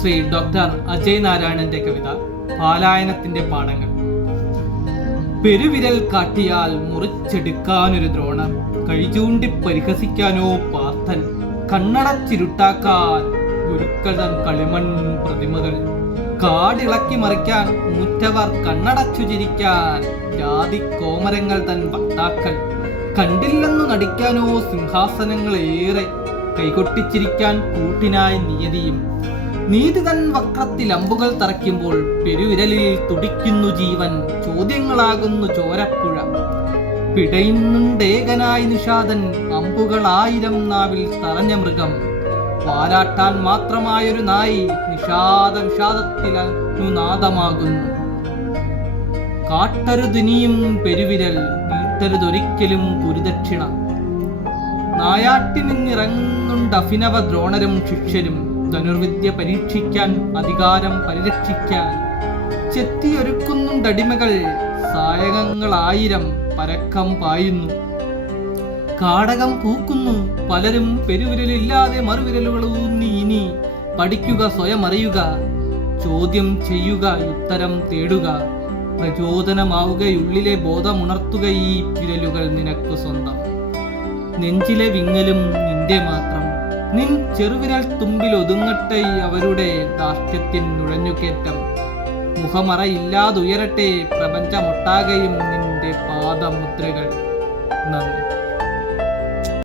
Shri doctor Ajay നാരായണന്റെ കവിത പാലായനത്തിന്റെ പാഠങ്ങൾ. പെരുവിരൽ കാട്ടിയാൽ മുറിച്ചെടുക്കാനൊരു ദ്രോണം, കൈചൂണ്ടി പരിഹസിക്കാനോ പാർത്ഥൻ, കണ്ണടച്ചിരുട്ടാക്കാൻ ഗുരുക്കൾ കളിമൺ പ്രതിമകൾ, കാടിളക്കി മറിക്കാൻ മൂറ്റവർ കണ്ണടച്ചു ചിരിക്കാൻ ജാതി കോമരങ്ങൾ തൻ വക്താക്കൾ, കണ്ടില്ലെന്നു നടിക്കാനോ സിംഹാസനങ്ങളേറെ, കൈകൊട്ടിച്ചിരിക്കാൻ കൂട്ടിനായി നിയതിയും, നീതി തൻ വക്രത്തിൽ അമ്പുകൾ തറയ്ക്കുമ്പോൾ പെരുവിരലിൽ തുടിക്കുന്നു ജീവൻ, ചോദ്യങ്ങളാകുന്നു ചോരപ്പുഴ, പിടയുന്നുണ്ടേകനായി നിഷാദൻ, അമ്പുകളായിരം നാവിൽ തറഞ്ഞ മൃഗം, വാലാട്ടാൻ മാത്രമായൊരു നായി വിഷാദത്തിലനുനാദമാകുന്നു. കാട്ടരുതിനിയും പെരുവിരൽ, നീട്ടരുതൊരിക്കലും ഗുരുദക്ഷിണ, നായാട്ടി നിന്നിറങ്ങുന്നുണ്ട് അഭിനവ ദ്രോണരും ശിഷ്യരും, ധനുർവിദ്യ പരീക്ഷിക്കാൻ അധികാരം പരിരക്ഷിക്കാൻ ചെത്തിയൊരുക്കുന്നുണ്ടടിമകൾ, സായകങ്ങളായിരം പരക്കം പായുന്നു, കാടകം പൂക്കുന്നു പലരും പെരുവിരലില്ലാതെ മറുവിരലുകളൂന്നി. ഇനി പഠിക്കുക, സ്വയം അറിയുക, ചോദ്യം ചെയ്യുക, ഉത്തരം തേടുക, പ്രചോദനമാവുകയുള്ളിലെ ബോധമുണർത്തുക, ഈ വിരലുകൾ നിനക്ക് സ്വന്തം. നെഞ്ചിലെ വിങ്ങലും നിന്റെ മാത്രം, നിൻ ചെറുവിരൽ തുമ്പിൽ ഒതുങ്ങട്ടെ അവരുടെ ധാർഷ്ട്യത്തിൻ നുഴഞ്ഞുകയറ്റം, മുഖമറയില്ലാതുയരട്ടെ പ്രപഞ്ചമൊട്ടാകെയും നിന്റെ പാദമുദ്രകൾ. നന്ദി.